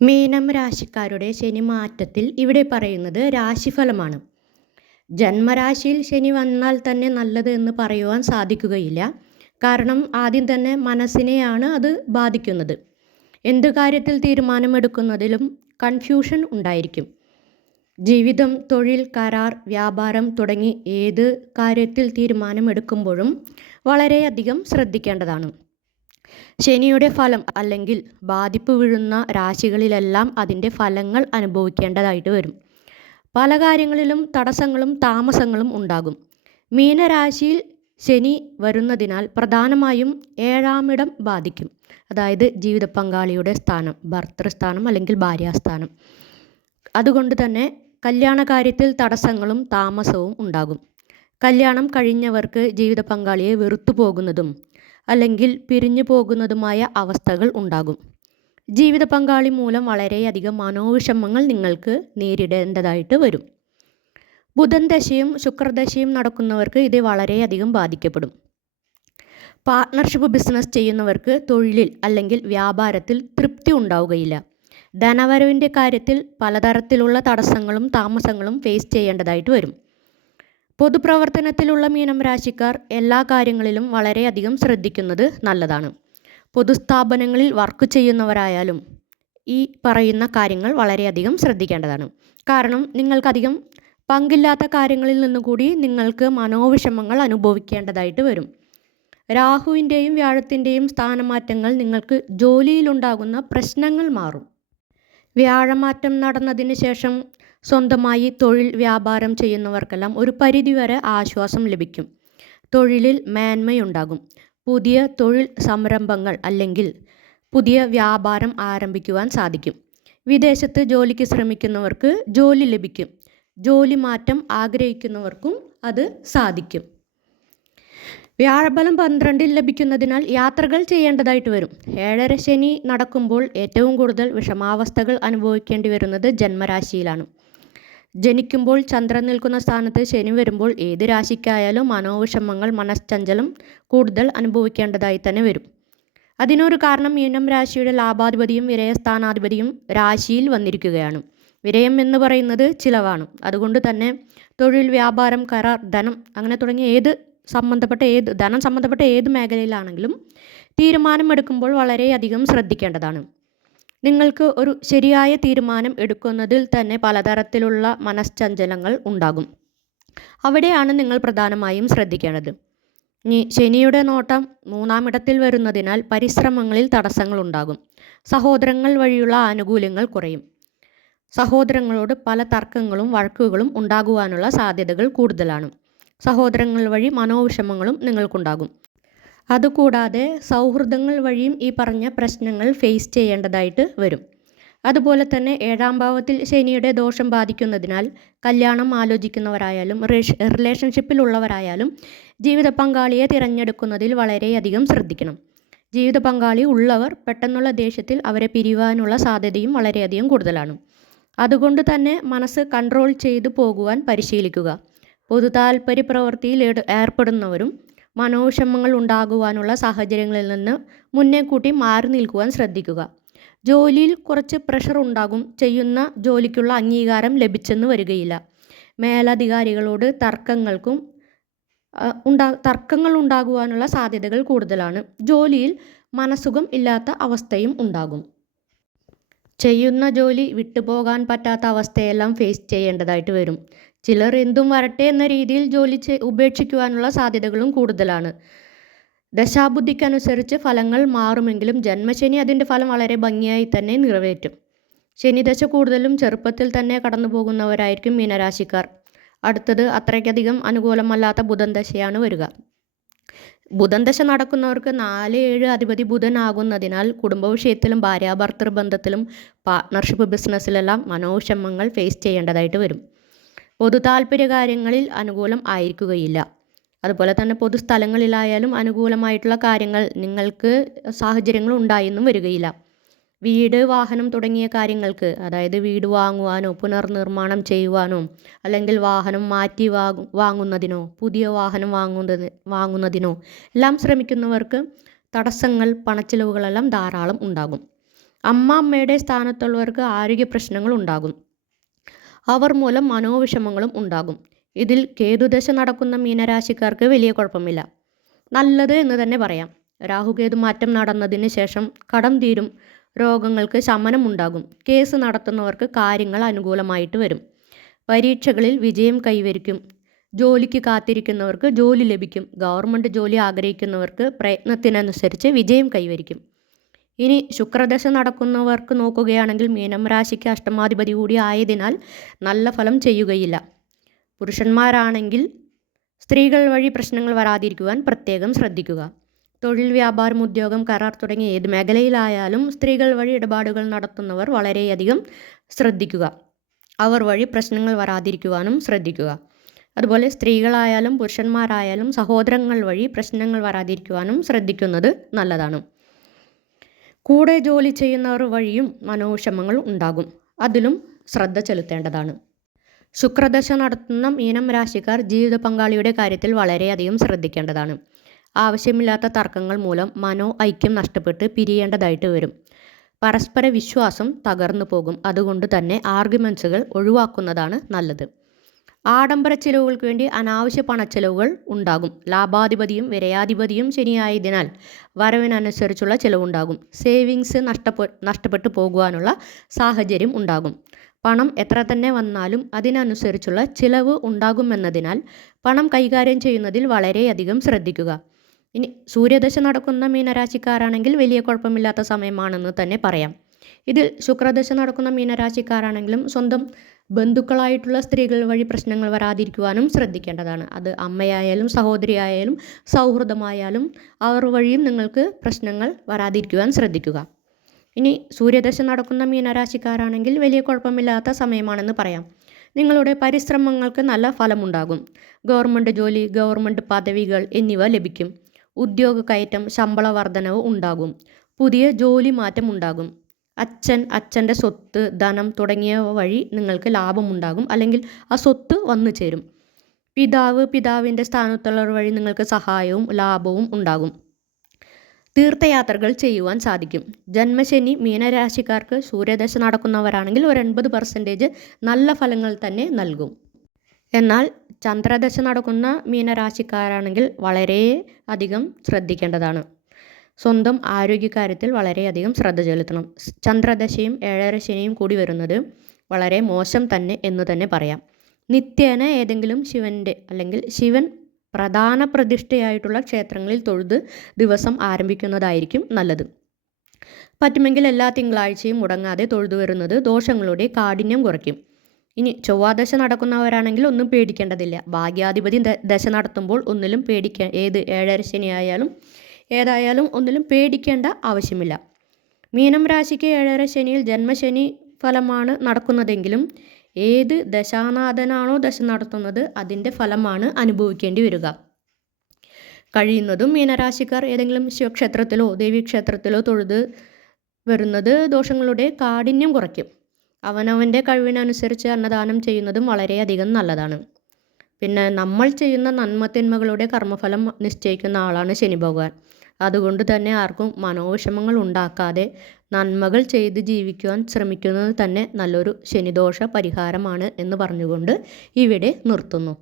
മീനം രാശിക്കാരുടെ ശനി മാറ്റത്തിൽ ഇവിടെ പറയുന്നത് രാശിഫലമാണ്. ജന്മരാശിയിൽ ശനി വന്നാൽ തന്നെ നല്ലത് എന്ന് പറയുവാൻ സാധിക്കുകയില്ല. കാരണം ആദ്യം തന്നെ മനസ്സിനെയാണ് അത് ബാധിക്കുന്നത്. എന്ത് കാര്യത്തിൽ തീരുമാനമെടുക്കുന്നതിലും കൺഫ്യൂഷൻ ഉണ്ടായിരിക്കും. ജീവിതം തൊഴിൽ കരാർ വ്യാപാരം തുടങ്ങി ഏത് കാര്യത്തിൽ തീരുമാനമെടുക്കുമ്പോഴും വളരെയധികം ശ്രദ്ധിക്കേണ്ടതാണ്. ശനിയുടെ ഫലം അല്ലെങ്കിൽ ബാധിപ്പ് വീഴുന്ന രാശികളിലെല്ലാം അതിന്റെ ഫലങ്ങൾ അനുഭവിക്കേണ്ടതായിട്ട് വരും. പല കാര്യങ്ങളിലും തടസ്സങ്ങളും താമസങ്ങളും ഉണ്ടാകും. മീനരാശിയിൽ ശനി വരുന്നതിനാൽ പ്രധാനമായും ഏഴാമിടം ബാധിക്കും. അതായത് ജീവിത പങ്കാളിയുടെ സ്ഥാനം ഭർത്തൃസ്ഥാനം അല്ലെങ്കിൽ ഭാര്യാസ്ഥാനം. അതുകൊണ്ട് തന്നെ കല്യാണ കാര്യത്തിൽ തടസ്സങ്ങളും താമസവും ഉണ്ടാകും. കല്യാണം കഴിഞ്ഞവർക്ക് ജീവിത പങ്കാളിയെ വെറുത്തു പോകുന്നതും അല്ലെങ്കിൽ പിരിഞ്ഞു പോകുന്നതുമായ അവസ്ഥകൾ ഉണ്ടാകും. ജീവിത പങ്കാളി മൂലം വളരെയധികം മനോവിഷമങ്ങൾ നിങ്ങൾക്ക് നേരിടേണ്ടതായിട്ട് വരും. ബുധൻ ദശയും ശുക്രദശയും നടക്കുന്നവർക്ക് ഇത് വളരെയധികം ബാധിക്കപ്പെടും. പാർട്ട്ണർഷിപ്പ് ബിസിനസ് ചെയ്യുന്നവർക്ക് തൊഴിലിൽ അല്ലെങ്കിൽ വ്യാപാരത്തിൽ തൃപ്തി ഉണ്ടാവുകയില്ല. ധനവരവിന്റെ കാര്യത്തിൽ പലതരത്തിലുള്ള തടസ്സങ്ങളും താമസങ്ങളും ഫേസ് ചെയ്യേണ്ടതായിട്ട് വരും. പൊതുപ്രവർത്തനത്തിലുള്ള മീനം രാശിക്കാർ എല്ലാ കാര്യങ്ങളിലും വളരെയധികം ശ്രദ്ധിക്കുന്നത് നല്ലതാണ്. പൊതുസ്ഥാപനങ്ങളിൽ വർക്ക് ചെയ്യുന്നവരായാലും ഈ പറയുന്ന കാര്യങ്ങൾ വളരെയധികം ശ്രദ്ധിക്കേണ്ടതാണ്. കാരണം നിങ്ങൾക്കധികം പങ്കില്ലാത്ത കാര്യങ്ങളിൽ നിന്നുകൂടി നിങ്ങൾക്ക് മനോവിഷമങ്ങൾ അനുഭവിക്കേണ്ടതായിട്ട് വരും. രാഹുവിന്റെയും വ്യാഴത്തിന്റെയും സ്ഥാനമാറ്റങ്ങൾ നിങ്ങൾക്ക് ജോലിയിലുണ്ടാകുന്ന പ്രശ്നങ്ങൾ മാറും. വ്യാഴമാറ്റം നടന്നതിന് ശേഷം സ്വന്തമായി തൊഴിൽ വ്യാപാരം ചെയ്യുന്നവർക്കെല്ലാം ഒരു പരിധിവരെ ആശ്വാസം ലഭിക്കും. തൊഴിലിൽ മേന്മയുണ്ടാകും. പുതിയ തൊഴിൽ സംരംഭങ്ങൾ അല്ലെങ്കിൽ പുതിയ വ്യാപാരം ആരംഭിക്കുവാൻ സാധിക്കും. വിദേശത്ത് ജോലിക്ക് ശ്രമിക്കുന്നവർക്ക് ജോലി ലഭിക്കും. ജോലി മാറ്റം ആഗ്രഹിക്കുന്നവർക്കും അത് സാധിക്കും. വ്യാഴബലം പന്ത്രണ്ടിൽ ലഭിക്കുന്നതിനാൽ യാത്രകൾ ചെയ്യേണ്ടതായിട്ട് വരും. ഏഴര ശനി നടക്കുമ്പോൾ ഏറ്റവും കൂടുതൽ വിഷമാവസ്ഥകൾ അനുഭവിക്കേണ്ടി വരുന്നത് ജന്മരാശിയിലാണ്. ജനിക്കുമ്പോൾ ചന്ദ്രൻ നിൽക്കുന്ന സ്ഥാനത്ത് ശനി വരുമ്പോൾ ഏത് രാശിക്കായാലും മനോവിഷമങ്ങൾ മനശ്ചഞ്ചലം കൂടുതൽ അനുഭവിക്കേണ്ടതായി തന്നെ വരും. അതിനൊരു കാരണം മീനം രാശിയുടെ ലാഭാധിപതിയും വിരയസ്ഥാനാധിപതിയും രാശിയിൽ വന്നിരിക്കുകയാണ്. വിരയം എന്ന് പറയുന്നത് ചിലവാണ്. അതുകൊണ്ട് തന്നെ തൊഴിൽ വ്യാപാരം കരാർ ധനം അങ്ങനെ തുടങ്ങിയ ഏത് സംബന്ധപ്പെട്ട ഏത് ധനം സംബന്ധപ്പെട്ട ഏത് മേഖലയിലാണെങ്കിലും തീരുമാനമെടുക്കുമ്പോൾ വളരെയധികം ശ്രദ്ധിക്കേണ്ടതാണ്. നിങ്ങൾക്ക് ഒരു ശരിയായ തീരുമാനം എടുക്കുന്നതിൽ തന്നെ പലതരത്തിലുള്ള മനശ്ചഞ്ചലങ്ങൾ ഉണ്ടാകും. അവിടെയാണ് നിങ്ങൾ പ്രധാനമായും ശ്രദ്ധിക്കേണ്ടത്. ഇനി ശനിയുടെ നോട്ടം മൂന്നാം ഇടത്തിൽ വരുന്നതിനാൽ പരിശ്രമങ്ങളിൽ തടസ്സങ്ങൾ ഉണ്ടാകും. സഹോദരങ്ങൾ വഴിയുള്ള ആനുകൂല്യങ്ങൾ കുറയും. സഹോദരങ്ങളോട് പല തർക്കങ്ങളും വഴക്കുകളും ഉണ്ടാകുവാനുള്ള സാധ്യതകൾ കൂടുതലാണ്. സഹോദരങ്ങൾ വഴി മനോവിഷമങ്ങളും നിങ്ങൾക്കുണ്ടാകും. അതുകൂടാതെ സൗഹൃദങ്ങൾ വഴിയും ഈ പറഞ്ഞ പ്രശ്നങ്ങൾ ഫേസ് ചെയ്യേണ്ടതായിട്ട് വരും. അതുപോലെ തന്നെ ഏഴാം ഭാവത്തിൽ ശനിയുടെ ദോഷം ബാധിക്കുന്നതിനാൽ കല്യാണം ആലോചിക്കുന്നവരായാലും റിലേഷൻഷിപ്പിലുള്ളവരായാലും ജീവിത പങ്കാളിയെ തിരഞ്ഞെടുക്കുന്നതിൽ വളരെയധികം ശ്രദ്ധിക്കണം. ജീവിത പങ്കാളി ഉള്ളവർ പെട്ടെന്നുള്ള ദേഷ്യത്തിൽ അവരെ പിരിവാനുള്ള സാധ്യതയും വളരെയധികം കൂടുതലാണ്. അതുകൊണ്ട് തന്നെ മനസ്സ് കൺട്രോൾ ചെയ്തു പോകുവാൻ പരിശീലിക്കുക. പൊതു താൽപ്പര്യ പ്രവൃത്തിയിൽ ഏർപ്പെടുന്നവരും മനോവിഷമങ്ങൾ ഉണ്ടാകുവാനുള്ള സാഹചര്യങ്ങളിൽ നിന്ന് മുന്നേ കൂട്ടി മാറി നിൽക്കുവാൻ ശ്രദ്ധിക്കുക. ജോലിയിൽ കുറച്ച് പ്രഷർ ഉണ്ടാകും. ചെയ്യുന്ന ജോലിക്കുള്ള അംഗീകാരം ലഭിച്ചെന്ന് വരികയില്ല. മേലധികാരികളോട് തർക്കങ്ങൾക്കും ഉണ്ടാ തർക്കങ്ങൾ ഉണ്ടാകുവാനുള്ള സാധ്യതകൾ കൂടുതലാണ്. ജോലിയിൽ മനസുഖം ഇല്ലാത്ത അവസ്ഥയും ഉണ്ടാകും. ചെയ്യുന്ന ജോലി വിട്ടുപോകാൻ പറ്റാത്ത അവസ്ഥയെല്ലാം ഫേസ് ചെയ്യേണ്ടതായിട്ട് വരും. ചിലർ എന്തും വരട്ടെ എന്ന രീതിയിൽ ജോലി ഉപേക്ഷിക്കുവാനുള്ള സാധ്യതകളും കൂടുതലാണ്. ദശാബുദ്ധിക്കനുസരിച്ച് ഫലങ്ങൾ മാറുമെങ്കിലും ജന്മശനി അതിന്റെ ഫലം വളരെ ഭംഗിയായി തന്നെ നിറവേറ്റും. ശനിദശ കൂടുതലും ചെറുപ്പത്തിൽ തന്നെ കടന്നു പോകുന്നവരായിരിക്കും മീനരാശിക്കാർ. അടുത്തത് അത്രയ്ക്കധികം അനുകൂലമല്ലാത്ത ബുധൻ ദശയാണ് വരിക. ബുധൻ ദശ നടക്കുന്നവർക്ക് നാല് ഏഴ് അധിപതി ബുധൻ ആകുന്നതിനാൽ കുടുംബ വിഷയത്തിലും ഭാര്യാഭർത്തൃ ബന്ധത്തിലും പാർട്ട്ണർഷിപ്പ് ബിസിനസ്സിലെല്ലാം മനോവിഷമങ്ങൾ ഫേസ് ചെയ്യേണ്ടതായിട്ട് വരും. പൊതു താല്പര്യ കാര്യങ്ങളിൽ അനുകൂലം ആയിരിക്കുകയില്ല. അതുപോലെ തന്നെ പൊതുസ്ഥലങ്ങളിലായാലും അനുകൂലമായിട്ടുള്ള കാര്യങ്ങൾ നിങ്ങൾക്ക് സാഹചര്യങ്ങൾ ഉണ്ടായെന്നും വരികയില്ല. വീട് വാഹനം തുടങ്ങിയ കാര്യങ്ങൾക്ക് അതായത് വീട് വാങ്ങുവാനോ പുനർനിർമ്മാണം ചെയ്യുവാനോ അല്ലെങ്കിൽ വാഹനം മാറ്റി വാങ്ങു വാങ്ങുന്നതിനോ പുതിയ വാഹനം വാങ്ങുന്നത് വാങ്ങുന്നതിനോ എല്ലാം ശ്രമിക്കുന്നവർക്ക് തടസ്സങ്ങൾ പണച്ചിലവുകളെല്ലാം ധാരാളം ഉണ്ടാകും. അമ്മ അമ്മയുടെ സ്ഥാനത്തുള്ളവർക്ക് ആരോഗ്യ പ്രശ്നങ്ങൾ ഉണ്ടാകും. അവർ മൂലം മനോവിഷമങ്ങളും ഉണ്ടാകും. ഇതിൽ കേതുദശ നടക്കുന്ന മീനരാശിക്കാർക്ക് വലിയ കുഴപ്പമില്ല. നല്ലത് എന്ന് തന്നെ പറയാം. രാഹുകേതു മാറ്റം നടന്നതിന് ശേഷം കടം തീരും രോഗങ്ങൾക്ക് ശമനമുണ്ടാകും കേസ് നടത്തുന്നവർക്ക് കാര്യങ്ങൾ അനുകൂലമായിട്ട് വരും. പരീക്ഷകളിൽ വിജയം കൈവരിക്കും. ജോലിക്ക് കാത്തിരിക്കുന്നവർക്ക് ജോലി ലഭിക്കും. ഗവൺമെന്റ് ജോലി ആഗ്രഹിക്കുന്നവർക്ക് പ്രയത്നത്തിനനുസരിച്ച് വിജയം കൈവരിക്കും. ഇനി ശുക്രദശ നടക്കുന്നവർക്ക് നോക്കുകയാണെങ്കിൽ മീനം രാശിക്ക് അഷ്ടമാധിപതി കൂടി ആയതിനാൽ നല്ല ഫലം ചെയ്യുകയില്ല. പുരുഷന്മാരാണെങ്കിൽ സ്ത്രീകൾ വഴി പ്രശ്നങ്ങൾ വരാതിരിക്കുവാൻ പ്രത്യേകം ശ്രദ്ധിക്കുക. തൊഴിൽ വ്യാപാരം ഉദ്യോഗം കരാർ തുടങ്ങിയ ഏത് മേഖലയിലായാലും സ്ത്രീകൾ വഴി ഇടപാടുകൾ നടത്തുന്നവർ വളരെയധികം ശ്രദ്ധിക്കുക. അവർ വഴി പ്രശ്നങ്ങൾ വരാതിരിക്കുവാനും ശ്രദ്ധിക്കുക. അതുപോലെ സ്ത്രീകളായാലും പുരുഷന്മാരായാലും സഹോദരങ്ങൾ വഴി പ്രശ്നങ്ങൾ വരാതിരിക്കുവാനും ശ്രദ്ധിക്കുന്നത് നല്ലതാണ്. കൂടെ ജോലി ചെയ്യുന്നവർ വഴിയും മനോവിഷമങ്ങൾ ഉണ്ടാകും. അതിലും ശ്രദ്ധ ചെലുത്തേണ്ടതാണ്. ശുക്രദശ നടത്തുന്ന മീനം രാശിക്കാർ ജീവിത പങ്കാളിയുടെ കാര്യത്തിൽ വളരെയധികം ശ്രദ്ധിക്കേണ്ടതാണ്. ആവശ്യമില്ലാത്ത തർക്കങ്ങൾ മൂലം മനോ ഐക്യം നഷ്ടപ്പെട്ട് പിരിയേണ്ടതായിട്ട് വരും. പരസ്പര വിശ്വാസം തകർന്നു പോകും. അതുകൊണ്ട് തന്നെ ആർഗ്യുമെൻസുകൾ ഒഴിവാക്കുന്നതാണ് നല്ലത്. ആഡംബര ചെലവുകൾക്ക് വേണ്ടി അനാവശ്യ പണച്ചെലവുകൾ ഉണ്ടാകും. ലാഭാധിപതിയും വിരയാധിപതിയും ശനിയായതിനാൽ വരവിനനുസരിച്ചുള്ള ചിലവുണ്ടാകും. സേവിങ്സ് നഷ്ടപ്പെ നഷ്ടപ്പെട്ടു പോകുവാനുള്ള സാഹചര്യം ഉണ്ടാകും. പണം എത്ര തന്നെ വന്നാലും അതിനനുസരിച്ചുള്ള ചിലവ് ഉണ്ടാകുമെന്നതിനാൽ പണം കൈകാര്യം ചെയ്യുന്നതിൽ വളരെയധികം ശ്രദ്ധിക്കുക. ഇനി സൂര്യദശ നടക്കുന്ന മീനരാശിക്കാരാണെങ്കിൽ വലിയ കുഴപ്പമില്ലാത്ത സമയമാണെന്ന് തന്നെ പറയാം. ഇതിൽ ശുക്രദശ നടക്കുന്ന മീനരാശിക്കാരാണെങ്കിലും സ്വന്തം ബന്ധുക്കളായിട്ടുള്ള സ്ത്രീകൾ വഴി പ്രശ്നങ്ങൾ വരാതിരിക്കുവാനും ശ്രദ്ധിക്കേണ്ടതാണ്. അത് അമ്മയായാലും സഹോദരിയായാലും സൗഹൃദമായാലും അവർ വഴിയും നിങ്ങൾക്ക് പ്രശ്നങ്ങൾ വരാതിരിക്കുവാൻ ശ്രദ്ധിക്കുക. ഇനി സൂര്യദശ നടക്കുന്ന മീനരാശിക്കാരാണെങ്കിൽ വലിയ കുഴപ്പമില്ലാത്ത സമയമാണെന്ന് പറയാം. നിങ്ങളുടെ പരിശ്രമങ്ങൾക്ക് നല്ല ഫലമുണ്ടാകും. ഗവൺമെന്റ് ജോലി ഗവൺമെന്റ് പദവികൾ എന്നിവ ലഭിക്കും. ഉദ്യോഗ കയറ്റം ശമ്പള വർധനവ് ഉണ്ടാകും. പുതിയ ജോലി മാറ്റം ഉണ്ടാകും. അച്ഛൻ അച്ഛന്റെ സ്വത്ത് ധനം തുടങ്ങിയവ വഴി നിങ്ങൾക്ക് ലാഭമുണ്ടാകും അല്ലെങ്കിൽ ആ സ്വത്ത് വന്നു ചേരും. പിതാവ് പിതാവിന്റെ സ്ഥാനത്തുള്ളവർ വഴി നിങ്ങൾക്ക് സഹായവും ലാഭവും ഉണ്ടാകും. തീർത്ഥയാത്രകൾ ചെയ്യുവാൻ സാധിക്കും. ജന്മശനി മീനരാശിക്കാർക്ക് സൂര്യദശ നടക്കുന്നവരാണെങ്കിൽ ഒരു എൺപത് പെർസെന്റേജ് നല്ല ഫലങ്ങൾ തന്നെ നൽകും. എന്നാൽ ചന്ദ്രദശ നടക്കുന്ന മീനരാശിക്കാരാണെങ്കിൽ വളരെ അധികം ശ്രദ്ധിക്കേണ്ടതാണ്. സ്വന്തം ആരോഗ്യകാര്യത്തിൽ വളരെയധികം ശ്രദ്ധ ചെലുത്തണം. ചന്ദ്രദശയും ഏഴര ശനിയും കൂടി വരുന്നത് വളരെ മോശം തന്നെ എന്ന് തന്നെ പറയാം. നിത്യേന ഏതെങ്കിലും ശിവന്റെ അല്ലെങ്കിൽ ശിവൻ പ്രധാന പ്രതിഷ്ഠയായിട്ടുള്ള ക്ഷേത്രങ്ങളിൽ തൊഴുത് ദിവസം ആരംഭിക്കുന്നതായിരിക്കും നല്ലത്. പറ്റുമെങ്കിൽ എല്ലാ തിങ്കളാഴ്ചയും മുടങ്ങാതെ തൊഴുതു വരുന്നത് ദോഷങ്ങളുടെ കാഠിന്യം കുറയ്ക്കും. ഇനി ചൊവ്വാദശ നടക്കുന്നവരാണെങ്കിൽ ഒന്നും പേടിക്കേണ്ടതില്ല. ഭാഗ്യാധിപതി ദശ നടത്തുമ്പോൾ ഒന്നിലും പേടിക്ക ഏത് ഏഴര ശനിയായാലും ഏതായാലും ഒന്നിലും പേടിക്കേണ്ട ആവശ്യമില്ല. മീനം രാശിക്ക് ഏഴര ശനിയിൽ ജന്മശനി ഫലമാണ് നടക്കുന്നതെങ്കിലും ഏത് ദശാനാഥനാണോ ദശ നടത്തുന്നത് അതിന്റെ ഫലമാണ് അനുഭവിക്കേണ്ടി വരിക. കഴിയുന്നതും മീനരാശിക്കാർ ഏതെങ്കിലും ശിവക്ഷേത്രത്തിലോ ദേവീക്ഷേത്രത്തിലോ തൊഴുത് വരുന്നത് ദോഷങ്ങളുടെ കാഠിന്യം കുറയ്ക്കും. അവനവന്റെ കഴിവിനനുസരിച്ച് അന്നദാനം ചെയ്യുന്നതും വളരെയധികം നല്ലതാണ്. പിന്നെ നമ്മൾ ചെയ്യുന്ന നന്മത്തിന്മകളുടെ കർമ്മഫലം നിശ്ചയിക്കുന്ന ആളാണ് ശനി ഭഗവാൻ. അതുകൊണ്ട് തന്നെ ആർക്കും മനോവിഷമങ്ങൾ ഉണ്ടാക്കാതെ നന്മകൾ ചെയ്ത് ജീവിക്കുവാൻ ശ്രമിക്കുന്നത് തന്നെ നല്ലൊരു ശനിദോഷ പരിഹാരമാണ് എന്ന് പറഞ്ഞുകൊണ്ട് ഇവിടെ നിർത്തുന്നു.